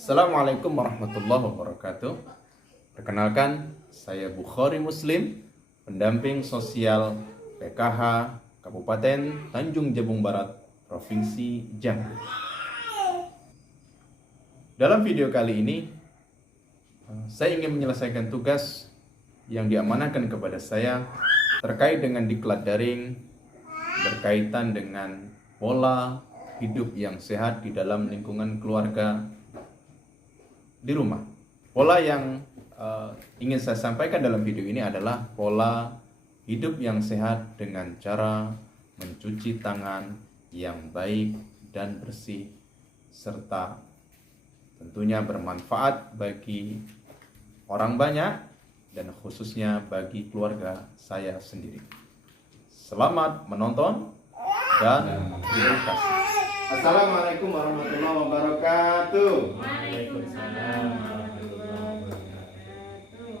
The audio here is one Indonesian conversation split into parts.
Assalamualaikum warahmatullahi wabarakatuh. Perkenalkan, saya Bukhari Muslim, pendamping sosial PKH Kabupaten Tanjung Jabung Barat, Provinsi Jambi. Dalam video kali ini, saya ingin menyelesaikan tugas yang diamanahkan kepada saya terkait dengan diklat daring berkaitan dengan pola hidup yang sehat di dalam lingkungan keluarga di rumah. Pola yang ingin saya sampaikan dalam video ini adalah pola hidup yang sehat dengan cara mencuci tangan yang baik dan bersih, serta tentunya bermanfaat bagi orang banyak dan khususnya bagi keluarga saya sendiri. Selamat menonton dan terima kasih. Assalamualaikum warahmatullahi wabarakatuh. Waalaikumsalam warahmatullahi wabarakatuh.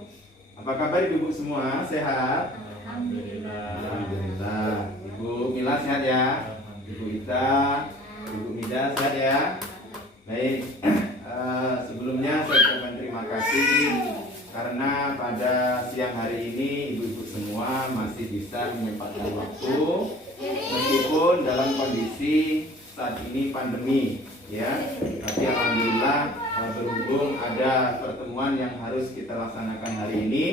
Apa kabar ibu semua? Sehat? Alhamdulillah. Alhamdulillah. Ibu Mila sehat ya? Ibu Ita, Ibu Mida sehat ya? Baik. Sebelumnya saya ucapkan terima kasih karena pada siang hari ini ibu-ibu semua masih bisa menyempatkan waktu meskipun dalam kondisi saat ini pandemi, ya. Tapi alhamdulillah berhubung ada pertemuan yang harus kita laksanakan hari ini,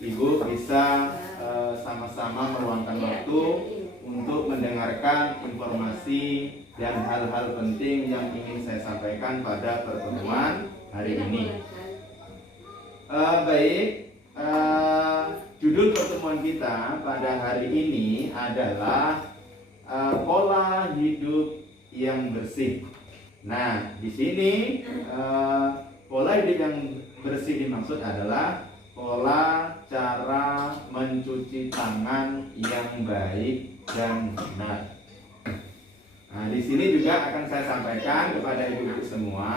ibu bisa sama-sama meluangkan waktu untuk mendengarkan informasi dan hal-hal penting yang ingin saya sampaikan pada pertemuan hari ini. Judul pertemuan kita pada hari ini adalah pola hidup yang bersih. Nah, di sini pola hidup yang bersih dimaksud adalah pola cara mencuci tangan yang baik dan benar. Nah, di sini juga akan saya sampaikan kepada ibu-ibu semua,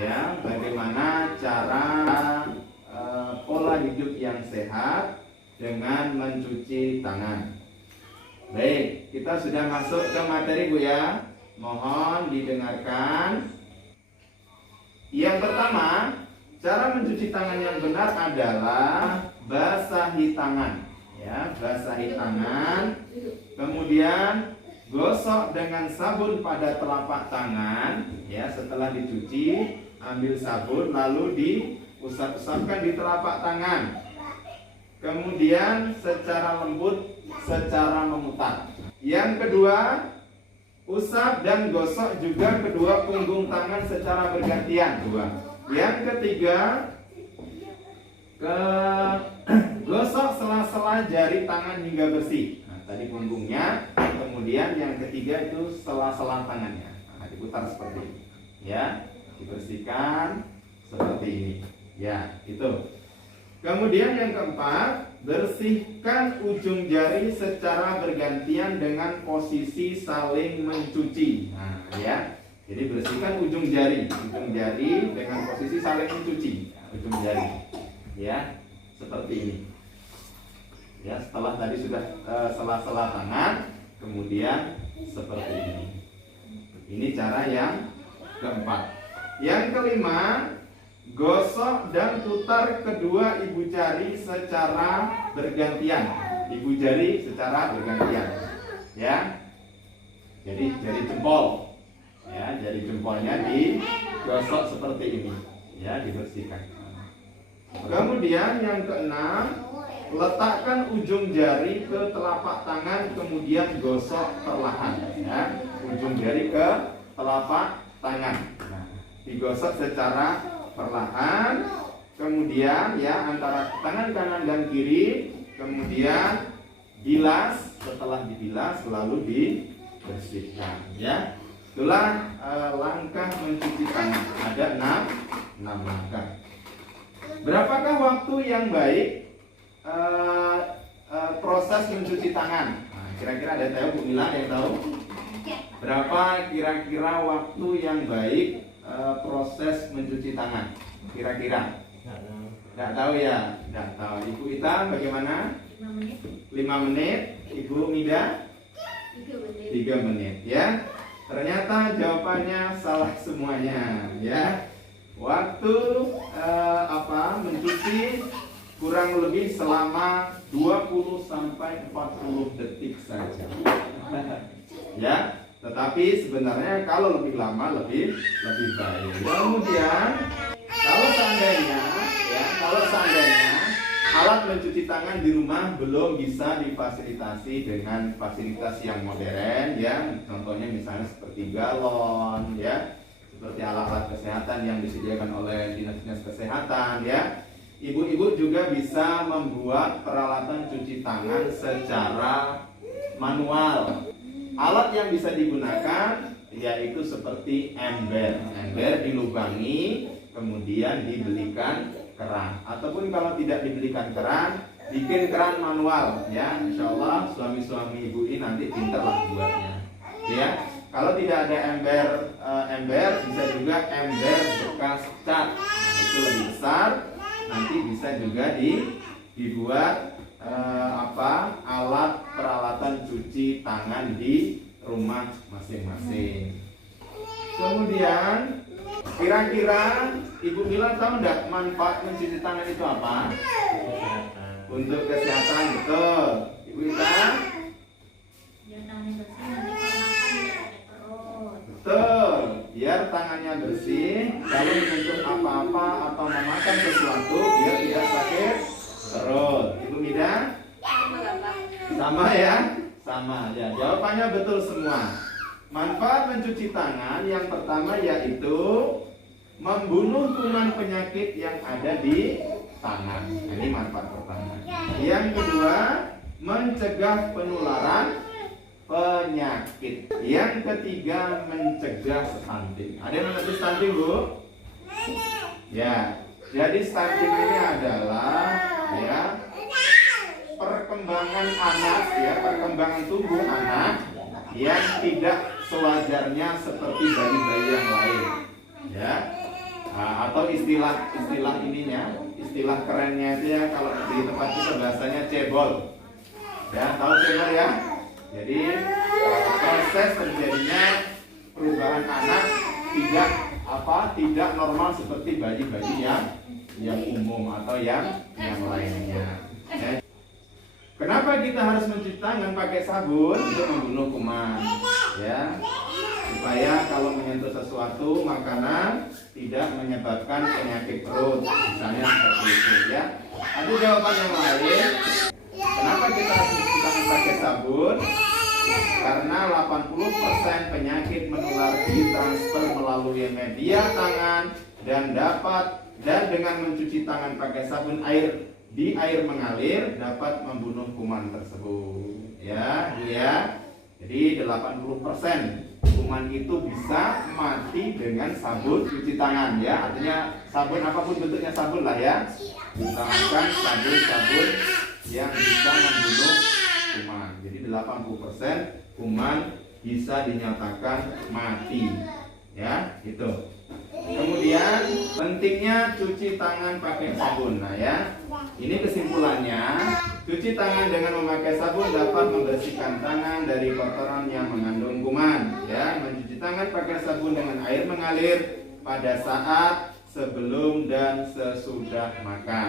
ya, bagaimana cara pola hidup yang sehat dengan mencuci tangan. Baik, kita sudah masuk ke materi Bu ya. Mohon didengarkan. Yang pertama, cara mencuci tangan yang benar adalah basahi tangan, ya, basahi tangan. Kemudian gosok dengan sabun pada telapak tangan, ya. Setelah dicuci, ambil sabun lalu diusap-usapkan di telapak tangan. Kemudian secara lembut, secara memutar. Yang kedua, usap dan gosok juga kedua punggung tangan secara bergantian. Yang ketiga, gosok sela-sela jari tangan hingga bersih. Nah, tadi punggungnya. Kemudian yang ketiga itu sela-sela tangannya. Nah, diputar seperti ini, ya, dibersihkan seperti ini, ya, itu. Kemudian yang keempat, bersihkan ujung jari secara bergantian dengan posisi saling mencuci. Nah, ya, jadi bersihkan ujung jari dengan posisi saling mencuci. Nah, ujung jari, ya, seperti ini. Ya, setelah tadi sudah sela-sela tangan, kemudian seperti ini. Ini cara yang keempat. Yang kelima, gosok dan putar kedua ibu jari secara bergantian. Ibu jari secara bergantian, ya. Jadi jari jempol, ya, jari jempolnya digosok seperti ini, ya, dibersihkan. Kemudian yang keenam, letakkan ujung jari ke telapak tangan, kemudian gosok perlahan, ya. Ujung jari ke telapak tangan, nah, digosok secara perlahan. Kemudian, ya, antara tangan kanan dan kiri, kemudian bilas. Setelah dibilas lalu dibersihkan, ya. Itulah langkah mencuci tangan. Ada 6 langkah. Berapakah waktu yang baik proses mencuci tangan? Nah, kira-kira ada tahu, Bu Mila, ada yang tahu? Berapa kira-kira waktu yang baik proses mencuci tangan? Kira-kira? Tidak tahu ya? Tidak tahu. Ibu Ita bagaimana? 5 menit. 5 menit. Ibu Mida? 3 menit. 3 menit, ya. Ternyata jawabannya salah semuanya, ya. waktu mencuci kurang lebih selama 20 sampai 40 detik saja. Ya, tetapi sebenarnya kalau lebih lama lebih baik. Kemudian kalau seandainya alat mencuci tangan di rumah belum bisa difasilitasi dengan fasilitas yang modern, ya, contohnya misalnya seperti galon, ya, seperti alat-alat kesehatan yang disediakan oleh dinas-dinas kesehatan, ya. Ibu-ibu juga bisa membuat peralatan cuci tangan secara manual. Alat yang bisa digunakan yaitu seperti ember. Ember dilubangi, kemudian dibelikan keran. Ataupun kalau tidak dibelikan keran, bikin keran manual, ya. Insya Allah suami-suami ibu ini nanti pintar lah buatnya, ya. Kalau tidak ada ember bisa juga ember bekas cat. Nah, itu lebih besar. Nanti bisa juga dibuat alat peralatan cuci tangan di rumah masing-masing. Kemudian kira-kira Ibu Mila tahu enggak manfaat mencuci tangan itu apa? Untuk kesehatan, betul. Ibu Ita? Betul, biar tangannya bersih, kalau menyentuh apa-apa atau memakan sesuatu biar tidak sakit perut. Ibu Mida? Sama ya? Sama ya. Jawabannya betul semua. Manfaat mencuci tangan yang pertama yaitu membunuh kuman penyakit yang ada di tangan. Ini manfaat pertama. Yang kedua, mencegah penularan penyakit. Yang ketiga, mencegah stunting. Ada yang mengerti stunting, Bu? Ya. Jadi stunting ini adalah perkembangan anak, perkembangan tubuh anak yang tidak sewajarnya seperti bayi-bayi yang lain. Ya. Atau istilah ininya, istilah kerennya itu ya, kalau di tempat kita bahasanya cebol. Ya, tahu cebol ya? Jadi proses terjadinya perubahan anak tidak normal seperti bayi-bayi yang umum atau yang lainnya. Ya. Kenapa kita harus mencuci tangan pakai sabun? Untuk membunuh kuman, ya, supaya kalau menyentuh sesuatu makanan tidak menyebabkan penyakit perut, misalnya seperti itu, ya. Ada jawaban yang lain. Kenapa kita harus mencuci tangan pakai sabun? Karena 80% penyakit menular ditransfer melalui media tangan dan dengan mencuci tangan pakai sabun di air mengalir dapat membunuh kuman tersebut, ya, Bu ya. Jadi 80% kuman itu bisa mati dengan sabun cuci tangan, ya. Artinya sabun apapun bentuknya sabun lah, ya. Usahakan sabun yang bisa membunuh kuman. Jadi 80% kuman bisa dinyatakan mati, ya, itu. Kemudian pentingnya cuci tangan pakai sabun. Nah, ya, ini kesimpulannya, cuci tangan dengan memakai sabun dapat membersihkan tangan dari kotoran yang mengandung kuman. Ya, mencuci tangan pakai sabun dengan air mengalir pada saat sebelum dan sesudah makan.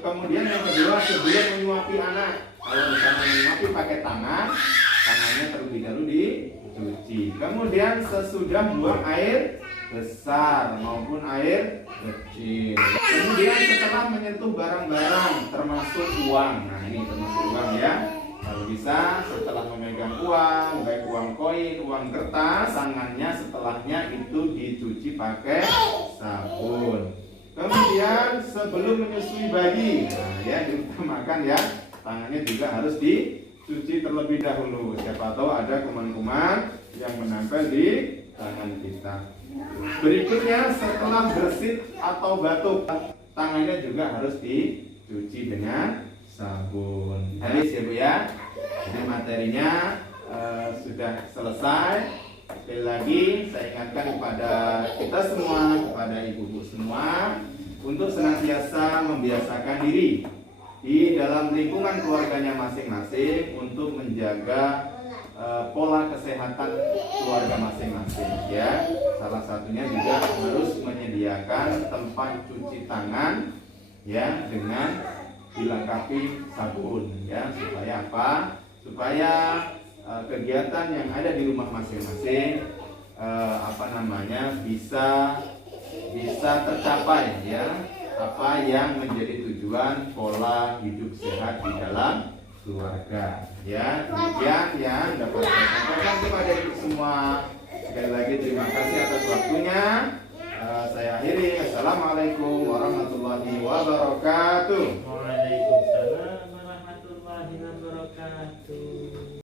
Kemudian yang kedua, sebelum menyuapi anak. Kalau misalnya menyuapi pakai tangannya terlebih dahulu dicuci. Kemudian sesudah buang air besar maupun air kecil. Kemudian setelah menyentuh barang-barang termasuk uang. Nah, ini termasuk uang, ya. Kalau bisa setelah memegang uang, baik uang koin, uang kertas, tangannya setelahnya itu dicuci pakai sabun. Kemudian sebelum menyusui bayi, nah, ya, diutamakan, ya, tangannya juga harus dicuci terlebih dahulu. Siapa tahu ada kuman-kuman yang menempel di tangan kita. Berikutnya, setelah bersin atau batuk, tangannya juga harus dicuci dengan sabun. Habis ya, Bu ya. Jadi materinya sudah selesai. Sekali lagi saya ingatkan kepada kita semua, kepada ibu-ibu semua, untuk senantiasa membiasakan diri di dalam lingkungan keluarganya masing-masing untuk menjaga pola kesehatan keluarga masing-masing, ya. Salah satunya juga harus menyediakan tempat cuci tangan ya dengan dilengkapi sabun ya, supaya apa? Supaya kegiatan yang ada di rumah masing-masing bisa tercapai ya, apa yang menjadi tujuan pola hidup sehat di dalam keluarga ya. Demikian yang dapat saya sampaikan kepada ibu semua. Sekali lagi terima kasih atas waktunya. Saya akhiri. Assalamualaikum warahmatullahi wabarakatuh. Waalaikumsalam.